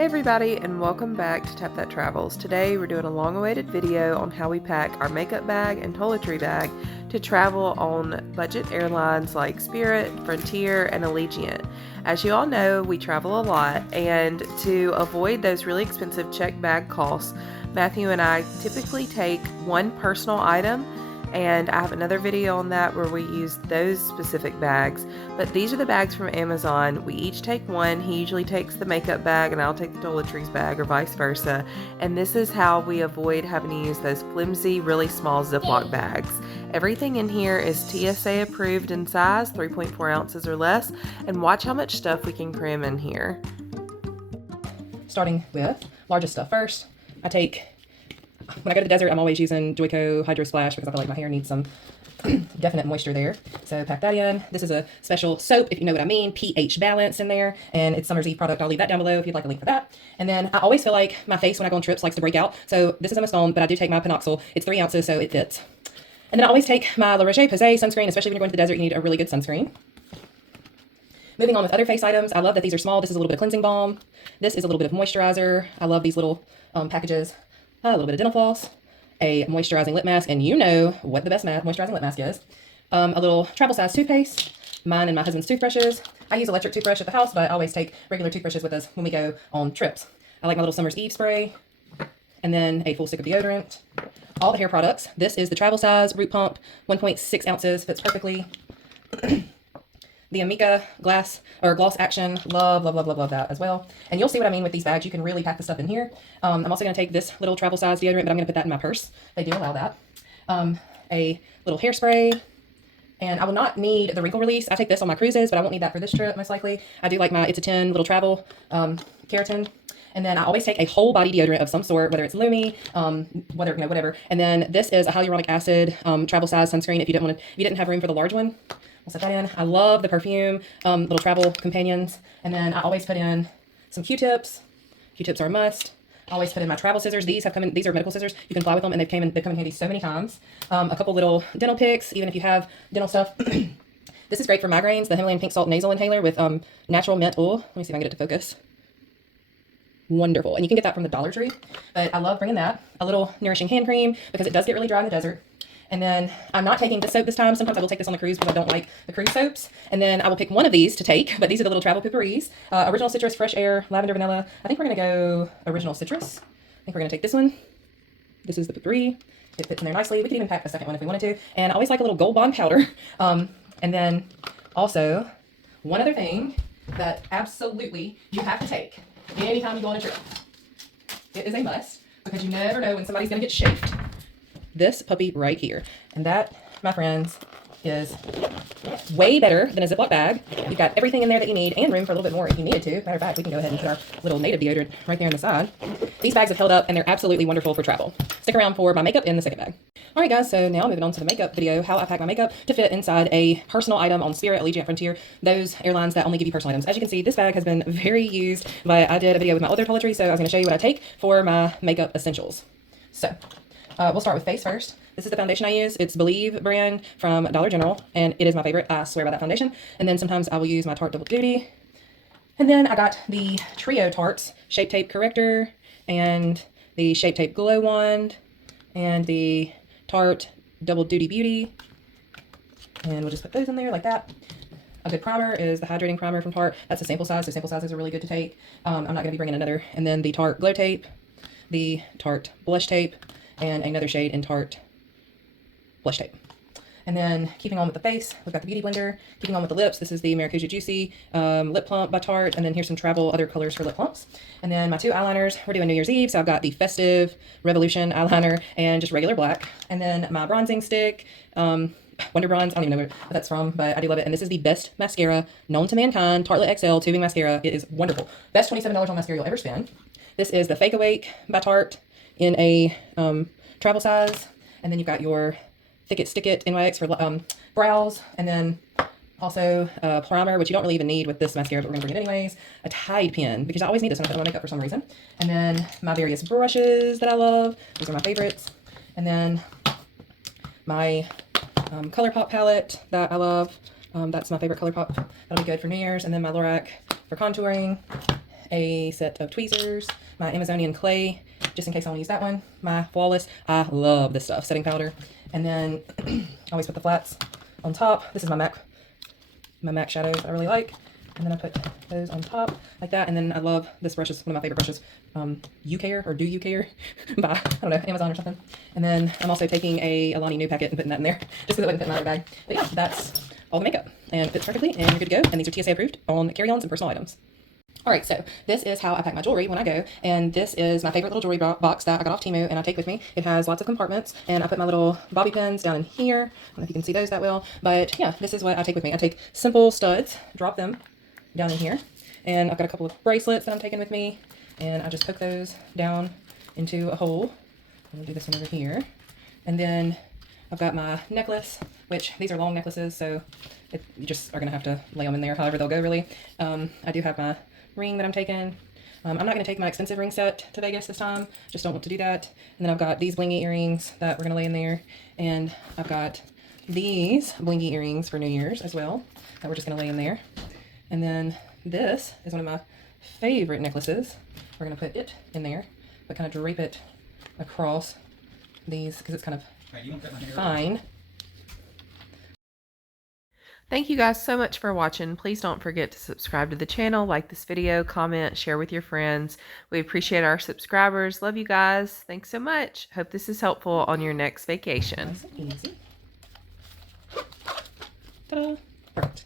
Hey everybody, and welcome back to Tap That Travels. Today we're doing a long-awaited video on how we pack our makeup bag and toiletry bag to travel on budget airlines like Spirit, Frontier, and Allegiant. As you all know, we travel a lot, and to avoid those really expensive check bag costs, Matthew and I typically take one personal item, and I have another video on that where we use those specific bags. But these are the bags from Amazon. We each take one. He usually takes the makeup bag and I'll take the toiletries bag, or vice versa. And this is how we avoid having to use those flimsy, really small Ziploc bags. Everything in here is TSA approved in size, 3.4 ounces or less, and watch how much stuff we can cram in here. Starting with largest stuff first, when I go to the desert, I'm always using Joico Hydro Splash because I feel like my hair needs some definite moisture there. So pack that in. This is a special soap, if you know what I mean, pH balance in there, and it's Summer's Eve product. I'll leave that down below if you'd like a link for that. And then I always feel like my face when I go on trips likes to break out. So this is a stone, but I do take my Panoxyl. It's 3 ounces, so it fits. And then I always take my La Roche-Posay sunscreen, especially when you're going to the desert, you need a really good sunscreen. Moving on with other face items, I love that these are small. This is a little bit of cleansing balm. This is a little bit of moisturizer. I love these little packages. A little bit of dental floss, a moisturizing lip mask, and you know what the best moisturizing lip mask is. A little travel size toothpaste, mine and my husband's toothbrushes. I use electric toothbrush at the house, but I always take regular toothbrushes with us when we go on trips. I like my little Summer's Eve spray, and then a full stick of deodorant. All the hair products. This is the travel size root pump, 1.6 ounces, fits perfectly. The Amica gloss action, love that as well. And you'll see what I mean with these bags. You can really pack the stuff in here. I'm also going to take this little travel size deodorant, but I'm going to put that in my purse. They do allow that. A little hairspray. And I will not need the wrinkle release. I take this on my cruises, but I won't need that for this trip, most likely. I do like my It's a 10 little travel keratin. And then I always take a whole body deodorant of some sort, whether it's Lumi, whatever. And then this is a hyaluronic acid travel size sunscreen if you didn't have room for the large one. We'll set that in. I love the perfume, little travel companions. And then I always put in some Q-tips. Q-tips are a must. I always put in my travel scissors. These are medical scissors. You can fly with them, and they've come in handy so many times. A couple little dental picks, even if you have dental stuff. This is great for migraines. The Himalayan pink salt nasal inhaler with natural mint oil. Let me see if I can get it to focus. Wonderful. And you can get that from the Dollar Tree. But I love bringing that. A little nourishing hand cream because it does get really dry in the desert. And then I'm not taking this soap this time. Sometimes I will take this on the cruise because I don't like the cruise soaps. And then I will pick one of these to take, but these are the little travel pooperies. Original citrus, fresh air, lavender, vanilla. I think we're going to go original citrus. I think we're going to take this one. This is the poopery. It fits in there nicely. We could even pack a second one if we wanted to. And I always like a little Gold Bond powder. And then also one other thing that absolutely you have to take anytime you go on a trip. It is a must because you never know when somebody's going to get chafed. This puppy right here. And that, my friends, is way better than a Ziploc bag. You've got everything in there that you need and room for a little bit more if you needed to. Matter of fact, we can go ahead and put our little native deodorant right there on the side. These bags have held up and they're absolutely wonderful for travel. Stick around for my makeup in the second bag. All right, guys, so now moving on to the makeup video, how I pack my makeup to fit inside a personal item on Spirit, Allegiant, Frontier, those airlines that only give you personal items. As you can see, this bag has been very used, but I did a video with my other toiletry, so I was going to show you what I take for my makeup essentials. So we'll start with face first. This is the foundation I use. It's Believe brand from Dollar General, and it is my favorite. I swear by that foundation. And then sometimes I will use my Tarte Double Duty. And then I got the Trio Tartes Shape Tape Corrector, and the Shape Tape Glow Wand, and the Tarte Double Duty Beauty. And we'll just put those in there like that. A good primer is the Hydrating Primer from Tarte. That's a sample size, so sample sizes are really good to take. I'm not going to be bringing another. And then the Tarte Glow Tape, the Tarte Blush Tape, and another shade in Tarte Blush Tape. And then keeping on with the face, we've got the Beauty Blender. Keeping on with the lips, this is the Maracuja Juicy Lip Plump by Tarte. And then here's some travel other colors for lip plumps. And then my two eyeliners, we're doing New Year's Eve, so I've got the Festive Revolution eyeliner and just regular black. And then my bronzing stick, Wonder Bronze, I don't even know what that's from, but I do love it. And this is the best mascara known to mankind, Tartelette XL Tubing Mascara. It is wonderful. Best $27 on mascara you'll ever spend. This is the Fake Awake by Tarte in a travel size. And then you've got your Thick It Stick It NYX for brows. And then also a primer, which you don't really even need with this mascara, but we're going to bring it anyways. A Tide pen, because I always need this when I put on my makeup for some reason. And then my various brushes that I love. These are my favorites. And then my ColourPop palette that I love. That's my favorite ColourPop. That'll be good for New Year's. And then my Lorac for contouring. a set of tweezers, my Amazonian clay, just in case I want to use that one, my Flawless, I love this stuff, setting powder, and then I always put the flats on top. This is my MAC shadows that I really like, and then I put those on top like that. And then I love this brush, is one of my favorite brushes, You Care, or Do You Care by, I don't know, Amazon or something. And then I'm also taking a Alani Nu packet and putting that in there just because it wouldn't fit in my other bag. But yeah, that's all the makeup, and it fits perfectly, and you're good to go. And these are TSA approved on carry-ons and personal items. All right, so this is how I pack my jewelry when I go, and this is my favorite little jewelry box that I got off TEMU and I take with me. It has lots of compartments, and I put my little bobby pins down in here. I don't know if you can see those that well, but yeah, this is what I take with me. I take simple studs, drop them down in here, and I've got a couple of bracelets that I'm taking with me, and I just hook those down into a hole. I'm gonna do this one over here, and then I've got my necklace, which these are long necklaces, so you just are gonna have to lay them in there however they'll go, really. I do have my ring that I'm taking. I'm not going to take my expensive ring set to Vegas this time. Just don't want to do that. And then I've got these blingy earrings that we're going to lay in there. And I've got these blingy earrings for New Year's as well that we're just going to lay in there. And then this is one of my favorite necklaces. We're going to put it in there, but kind of drape it across these because it's kind of fine. Thank you guys so much for watching. Please don't forget to subscribe to the channel, like this video, comment, share with your friends. We appreciate our subscribers. Love you guys. Thanks so much. Hope this is helpful on your next vacation. Nice and easy. Ta-da. Perfect.